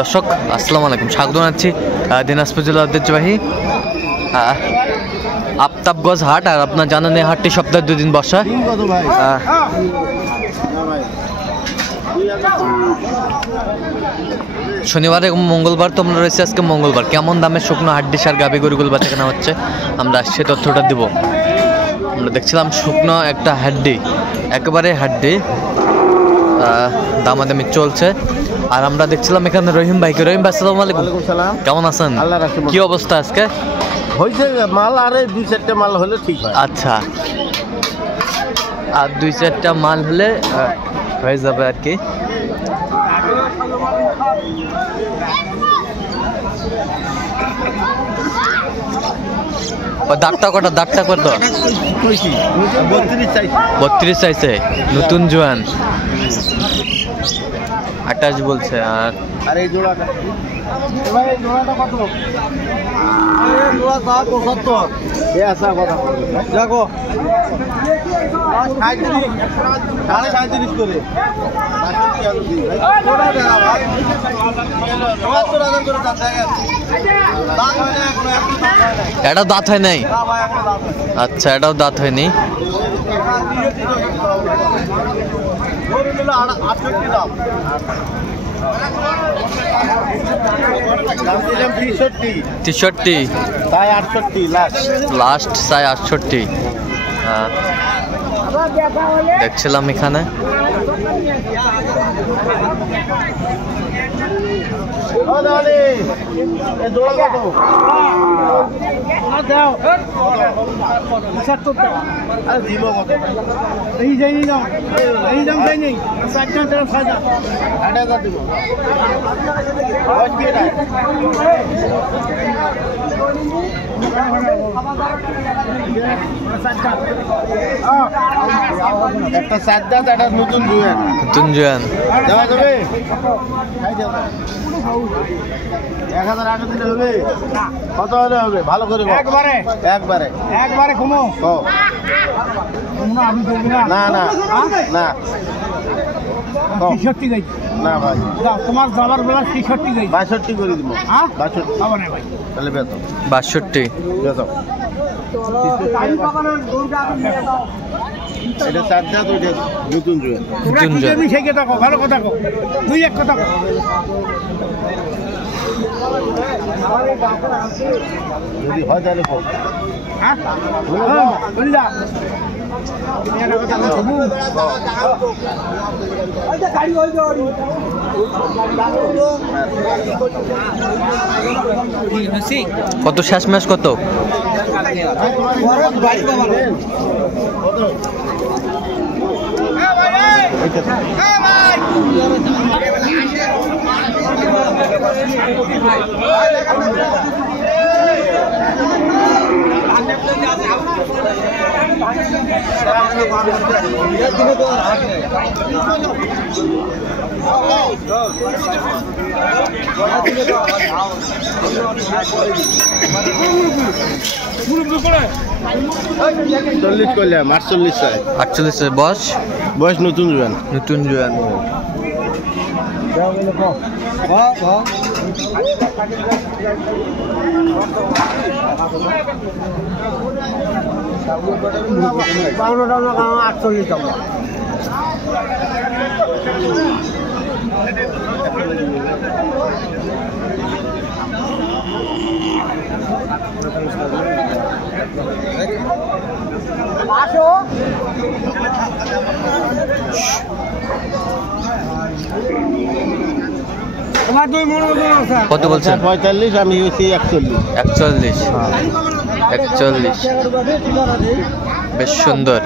দর্শক আসসালামু আলাইকুম, স্বাগত জানাচ্ছি দিনাজপুর জেলার ঐতিহ্যবাহী আফতাবগঞ্জ হাট। আর আপনার জানেন এই হাটটি সপ্তাহে 2 দিন বসা। শনিবার এবং মঙ্গলবার তো আমরা রয়েছে। আজকে মঙ্গলবার কেমন দামে শুকনো হাড্ডি সার গাভী গরুগুলো বেচা কেনা হচ্ছে আমরা সে তথ্যটা দিব। আমরা দেখছিলাম শুকনো একটা হাড্ডি, একেবারে হাড্ডি দামাদামি চলছে। আর আমরা দেখছিলাম এখানে রহিম ভাইকে। রহিম ভাই আসসালামু আলাইকুম। কেমন আছেন? কি অবস্থা আজকে? হয়েছে মাল আর 2-4টা মাল হলে ঠিক হয়। আচ্ছা, আর 2-4টা মাল হলে হয়ে যাবে আর কি। দাঁতটা কটা? দাঁতটা কত? 32 চাইছে। নতুন জোয়ান 28 বলছে। আর এই জোড়াটা কত? জোড়া 75। আচ্ছা কথা দেখো 37 করে এটাও দাঁত হয় নাই? আচ্ছা, এটাও দাঁত হয়নি। টি-শার্টটি তাই 68 লাস্ট, তাই 68। দেখছিলাম এখানে একটা সাদ্দাত, একটা নতুন জুয়ান। নতুন জুয়ান দেওয়া যাবে? 1000 দিলে হবে? কত হলে হবে? ভালো করে একবারে একবারে ঘুমো। না না না 63 গাই না ভাই, তোমার যাবার বেলা 63 গাই 62 করে দিব। 62 পাবা না ভাই, তাহলে বেতো 62 বেতো। এটা সাদ্দা তো নতুন জুয়ান। নতুন জুয়ান সেই কথা কও, ভালো কথা কও, দুই এক কথা কও। যদি হয় তাহলে কও। হ্যাঁ বলি যা কত? শেষ ম্যাচ কত? চল্লিশ করলাম, 48 বয়স নতুন জুয়ান। নতুন জুয়ান কত বলছেন? 45, আমি হচ্ছি 41। 41 বেশ সুন্দর।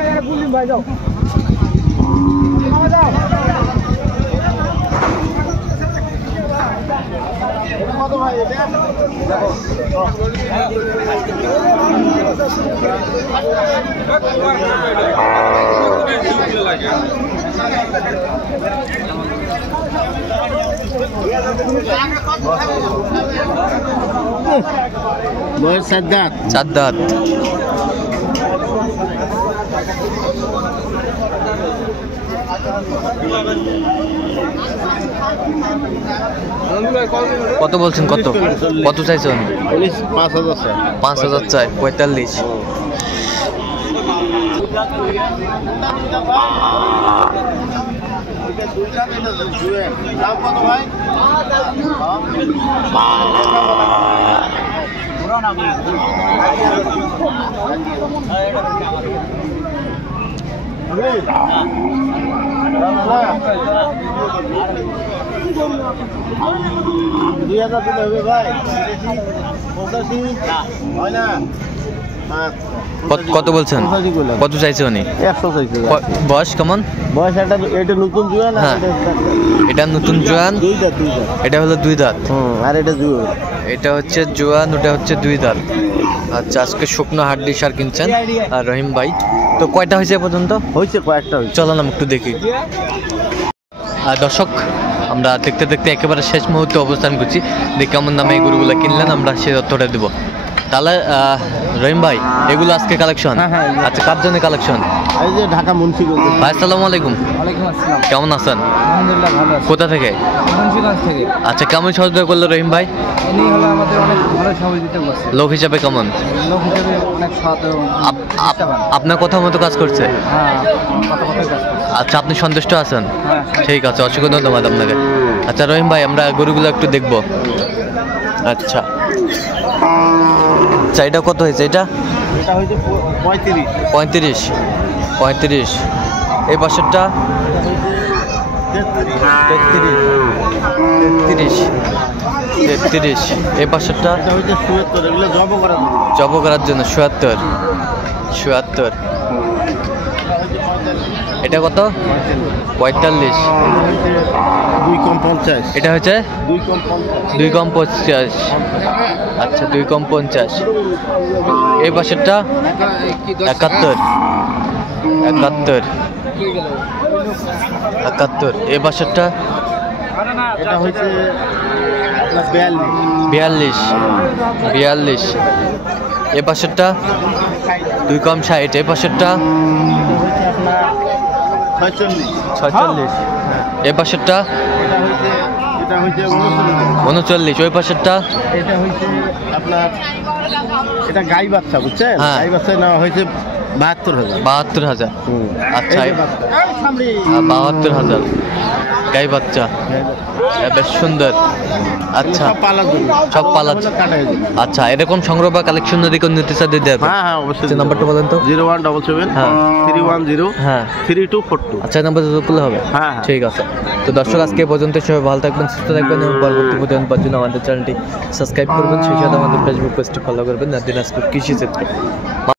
বয়স সাদ্দাত। কত বলছেন? কত কত চাইছেন? 5,000 স্যার। 5,000 চাই। 45। দাম কত ভাই? দুই হাজার দিলে হবে ভাই। 85 হয় না। কত বলছেন? কত চাইছে উনি? 100 চাইছে। বয়স কেমন? বয়স এটা নতুন জুয়ান। হ্যাঁ, এটা নতুন জোয়ান। দুই দাঁত। এটা হলো 2 দাঁত। আর এটা জুয়ান। এটা হচ্ছে জোয়ান, ওটা হচ্ছে 2 দাঁত। আচ্ছা, আজকে শুকনো হাড্ডি সার কিনছেন আর রহিম ভাই। তো কয়টা হয়েছে এ পর্যন্ত? হয়েছে কয়েকটা হয়েছে। চলো না একটু দেখি। দর্শক, আমরা দেখতে দেখতে একেবারে শেষ মুহূর্তে অবস্থান করছি। দেখি কেমন দামে এই গরুগুলো কিনলেন, আমরা সে তথ্যটা দেবো। তাহলে রহিম ভাই, এগুলো আজকে কালেকশন? হ্যাঁ। আচ্ছা, কার জন্য কালেকশন? এই যে ঢাকা মুন্সিগঞ্জ। ভাই আসসালামু আলাইকুম। ওয়ালাইকুম আসসালাম। কেমন আছেন? আলহামদুলিল্লাহ ভালো আছি। কোথা থেকে? মুন্সিগঞ্জ থেকে। আচ্ছা, কেমন সহযোগিতা করলো রহিম ভাই? ইনি হলো আমাদের অনেক ভালো সহযোগিতা করছে। লোক হিসাবে কেমন? লোক হিসেবে অনেক সৎ এবং নিষ্ঠাবান। আপনার কথা মতো কাজ করছে? হ্যাঁ, কথা কাজ করছে। আচ্ছা, আপনি সন্তুষ্ট আছেন? হ্যাঁ। ঠিক আছে, অসংখ্য ধন্যবাদ আপনাকে। আচ্ছা রহিম ভাই, আমরা গরুগুলো একটু দেখবো। আচ্ছা, এটা কত হয়েছে? এটা এটা হইছে 35। 35। 35। এই পাশেরটা 33। 33। এই পাশেরটা এটা হইছে 77। এগুলো জব করা জব করার জন্য 77। 77। এটা কত? 45। 2 কম 50। এটা হচ্ছে 2 কম 50। 2 কম 50। আচ্ছা, 2 কম 50। এই পাশেরটা 71। 71। 71। এই পাশেরটা এটা হইছে 42। 42। 42। এই পাশেরটা 2 কম 60। এই পাশেরটা 46। এই পাশেরটা এটা হইছে 39। ওই পাশেরটা এটা হইছে আপনার এটা গাই বাচ্চা, বুঝছেন? হ্যাঁ। গাই বাচ্চা নেওয়া হয়েছে 72,000। 72,000। আচ্ছা, এই যে বাচ্চা। 72,000 গাই বাচ্চা। বেশ সুন্দর। আচ্ছা, সব পালার জন্য। সব পালার হলো কাটাই জন্য। আচ্ছা, এরকম সংগ্রহ বা কালেকশন যদি কেউ নিতে চায় দিয়ে দেবে? হ্যাঁ অবশ্যই। আচ্ছা, নাম্বারটা বলেন তো। 0177 হ্যাঁ। 310 হ্যাঁ। 3242। আচ্ছা, এই নাম্বার যোগ করলে হবে? হ্যাঁ। ঠিক আছে। তো দর্শক, আজকে এ পর্যন্ত। সবাই ভালো থাকবেন, সুস্থ থাকবেন এবং পরবর্তী প্রতিদিন পাওয়ার জন্য আমাদের চ্যানেলটি সাবস্ক্রাইব করবেন। সেই সাথে আমাদের ফেসবুক পেজটি ফলো করবেন। দিনাজপুর কৃষি ক্ষেত্র।